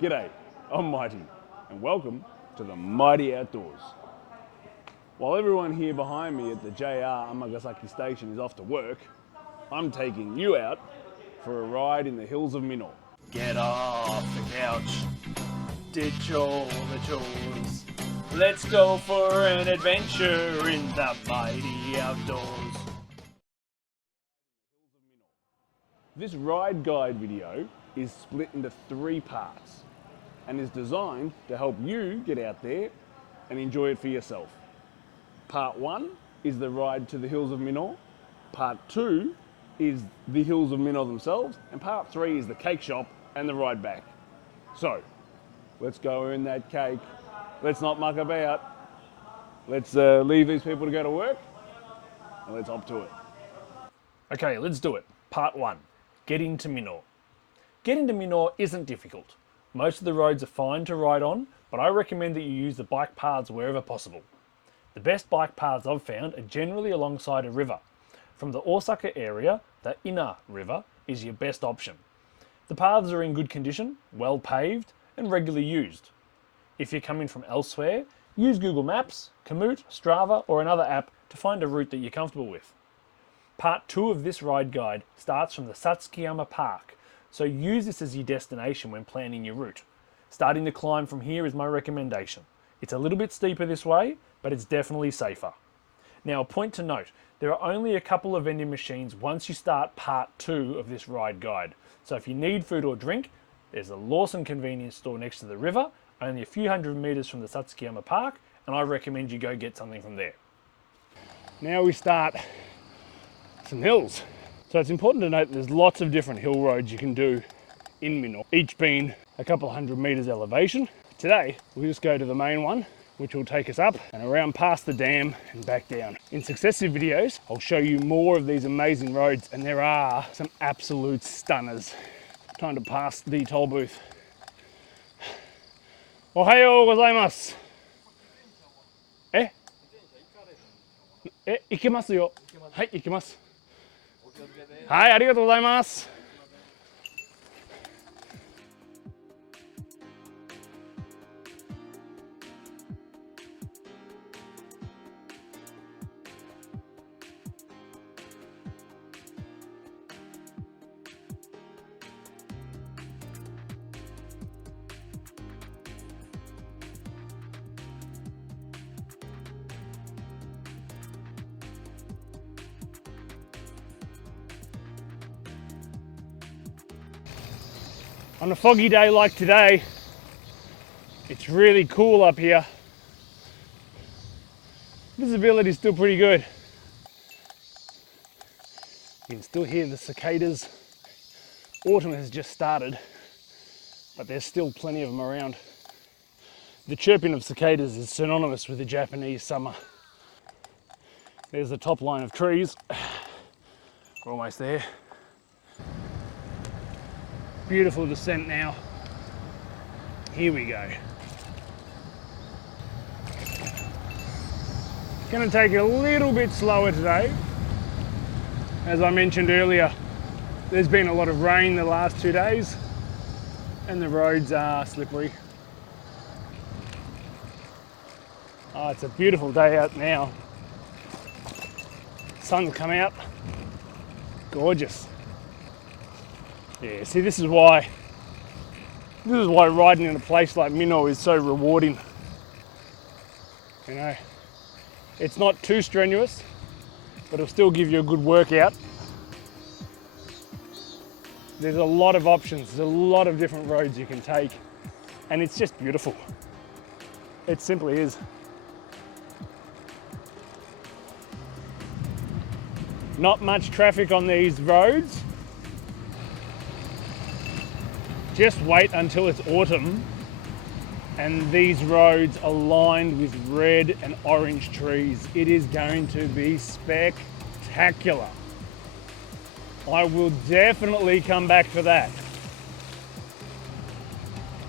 G'day, I'm Mighty, and welcome to the Mighty Outdoors. While everyone here behind me at the JR Amagasaki station is off to work, I'm taking you out for a ride in the hills of Minoh. Get off the couch, ditch all the chores. Let's go for an adventure in the mighty outdoors. This ride guide video is split into 3 parts and is designed to help you get out there and enjoy it for yourself. Part 1 is the ride to the hills of Minoh. Part 2 is the hills of Minoh themselves, and part 3 is the cake shop and the ride back. So, let's go earn that cake. Let's not muck about. Let's leave these people to go to work, and let's hop to it. Okay, let's do it. Part 1, getting to Minoh. Getting to Minoh isn't difficult. Most of the roads are fine to ride on, but I recommend that you use the bike paths wherever possible. The best bike paths I've found are generally alongside a river. From the Osaka area, the Inner River is your best option. The paths are in good condition, well paved, and regularly used. If you're coming from elsewhere, use Google Maps, Komoot, Strava, or another app to find a route that you're comfortable with. Part 2 of this ride guide starts from the Satsukiyama Park, so use this as your destination when planning your route. Starting the climb from here is my recommendation. It's a little bit steeper this way, but it's definitely safer. Now, a point to note, there are only a couple of vending machines once you start part 2 of this ride guide. So if you need food or drink, there's a Lawson convenience store next to the river, only a few hundred meters from the Satsukiyama Park, and I recommend you go get something from there. Now we start some hills. So it's important to note that there's lots of different hill roads you can do in Minoh, each being a couple hundred meters elevation. Today, we'll just go to the main one, which will take us up and around past the dam and back down. In successive videos, I'll show you more of these amazing roads, and there are some absolute stunners. Time to pass the toll booth. Ohayou gozaimasu. 行けますよ。はい、行けます。はい、ありがとうございます。On a foggy day like today, it's really cool up here. Visibility is still pretty good. You can still hear the cicadas. Autumn has just started, but there's still plenty of them around. The chirping of cicadas is synonymous with the Japanese summer. There's the top line of trees. We're almost there. Beautiful descent now. Here we go. Going to take it a little bit slower today. As I mentioned earlier, there's been a lot of rain the last 2 days and the roads are slippery. Oh, it's a beautiful day out now. Sun's come out. Gorgeous. Yeah, see, this is why riding in a place like Minoh is so rewarding. You know, it's not too strenuous, but it'll still give you a good workout. There's a lot of options, there's a lot of different roads you can take, and it's just beautiful. It simply is. Not much traffic on these roads. Just wait until it's autumn and these roads are lined with red and orange trees. It is going to be spectacular. I will definitely come back for that.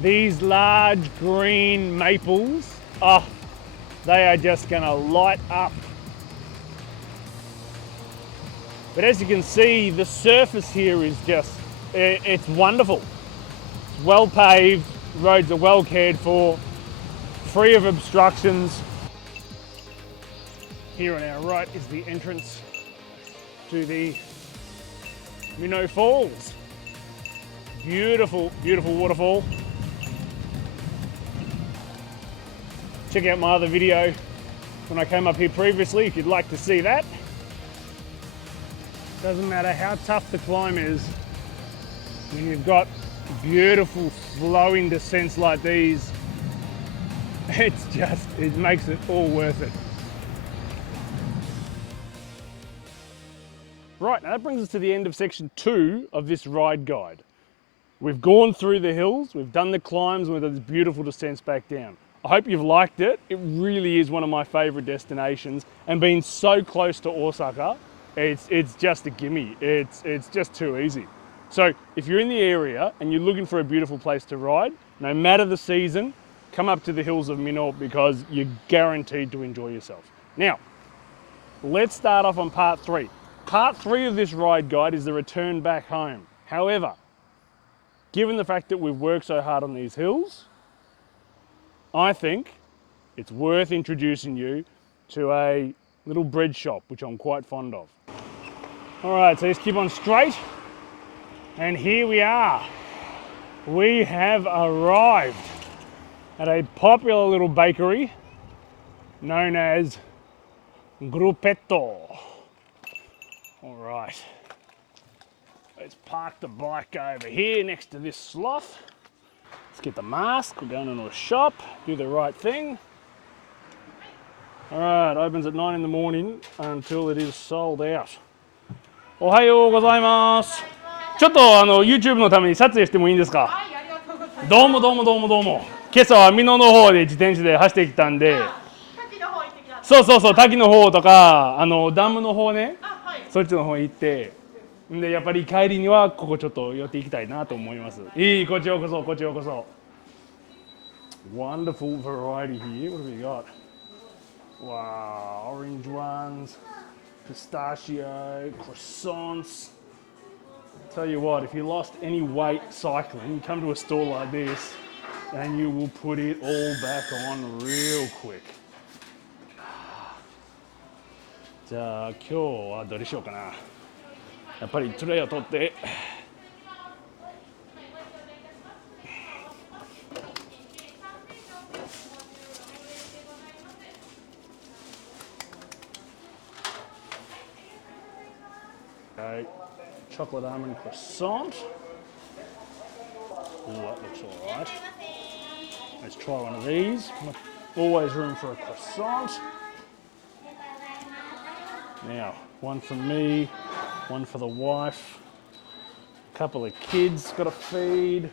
These large green maples, they are just gonna light up. But as you can see, the surface here is just, it's wonderful. It's well paved, roads are well cared for, free of obstructions. Here on our right is the entrance to the Minoh Falls. Beautiful, beautiful waterfall. Check out my other video when I came up here previously if you'd like to see that. Doesn't matter how tough the climb is, when you've got beautiful flowing descents like these, it makes it all worth it. Right, now that brings us to the end of section 2 of this ride guide. We've gone through the hills, we've done the climbs, and we've done these beautiful descents back down. I hope you've liked it. It really is one of my favourite destinations, and being so close to Osaka, it's just a gimme. It's just too easy. So if you're in the area and you're looking for a beautiful place to ride, no matter the season, come up to the hills of Minoh because you're guaranteed to enjoy yourself. Now, let's start off on part 3. Part 3 of this ride guide is the return back home. However, given the fact that we've worked so hard on these hills, I think it's worth introducing you to a little bread shop, which I'm quite fond of. All right, so let's keep on straight. And here we are. We have arrived at a popular little bakery known as Gruppetto. All right, let's park the bike over here next to this sloth. Let's get the mask, we're going into a shop, do the right thing. All right, opens at 9 in the morning until it is sold out. おはようございます。ちょっとYouTube のために撮影してもいいんですか？はい、ありがとうございます。どうもどうもどうもどうも。今朝は美濃の方で自転車で走ってきたんで。滝の方行ってきた。そうそうそう、滝の方とかダムの方ね。はい、そっちの方行って。でやっぱり帰りにはここちょっと寄っていきたいなと思います。いい、こっちようこそ、こっちようこそ。Wonderful variety here. What have we got? Wow, orange ones, pistachio, croissants. Tell you what, if you lost any weight cycling, you come to a store like this and you will put it all back on real quick. じゃあ今日はどれしようかな。やっぱりトレイを取って。Okay, chocolate almond croissant. Oh, that looks all right. Let's try one of these. Always room for a croissant. Now, one for me, one for the wife. A couple of kids got to feed.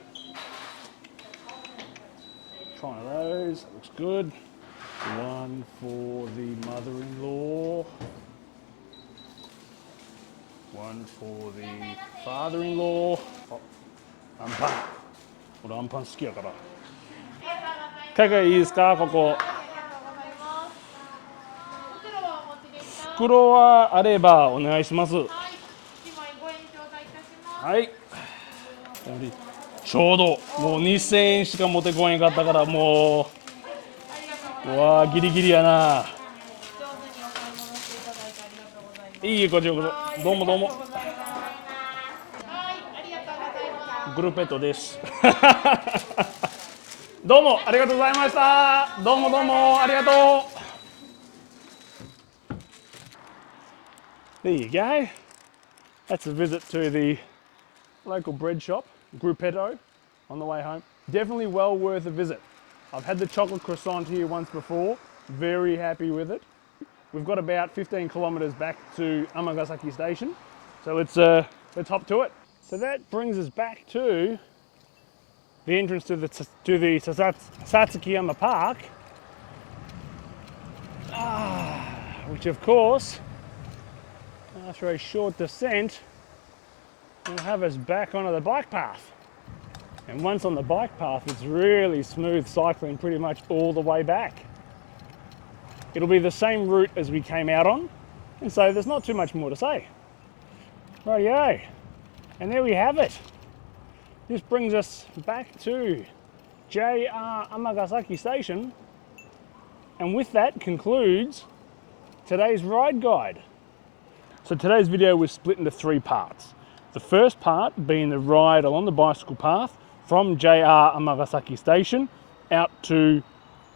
Try one of those, that looks good. One for the mother-in-law. One for the father-in-law. Oh, アンパン。俺アンパン好きやから。海外いいですか、ここ。袋はあればお願いします。はい。ちょうどもう2000円しか持ってこへんかったからもう。うわーギリギリやな。いいこちらこそ。どうもどうも。グルーペットです。どうもありがとうございました。どうもどうもありがとう。There you go. That's a visit to the local bread shop, Gruppetto, on the way home. Definitely well worth a visit. I've had the chocolate croissant here once before. Very happy with it. We've got about 15 kilometres back to Amagasaki station, so let's hop to it. So that brings us back to the entrance to the Satsukiyama Park, which of course, after a short descent, will have us back onto the bike path. And once on the bike path, it's really smooth cycling pretty much all the way back. It'll be the same route as we came out on, and so there's not too much more to say. Rightio, and there we have it. This brings us back to JR Amagasaki Station. And with that concludes today's ride guide. So today's video was split into 3 parts. The first part being the ride along the bicycle path from JR Amagasaki Station out to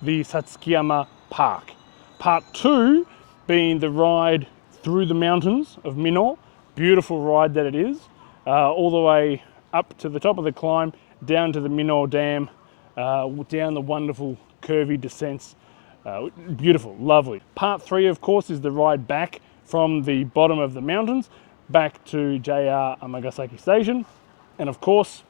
the Satsukiyama Park. Part 2 being the ride through the mountains of Minoh, beautiful ride that it is, all the way up to the top of the climb, down to the Minoh Dam, down the wonderful curvy descents. Beautiful, lovely. Part 3, of course, is the ride back from the bottom of the mountains back to JR Amagasaki Station, and of course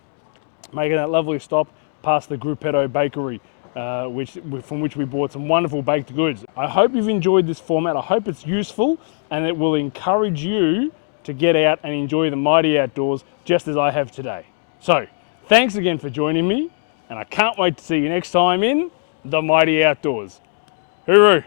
making that lovely stop past the Groupetto Bakery, from which we bought some wonderful baked goods. I hope you've enjoyed this format. I hope it's useful and it will encourage you to get out and enjoy the mighty outdoors just as I have today. So thanks again for joining me, and I can't wait to see you next time in the mighty outdoors. Hooroo!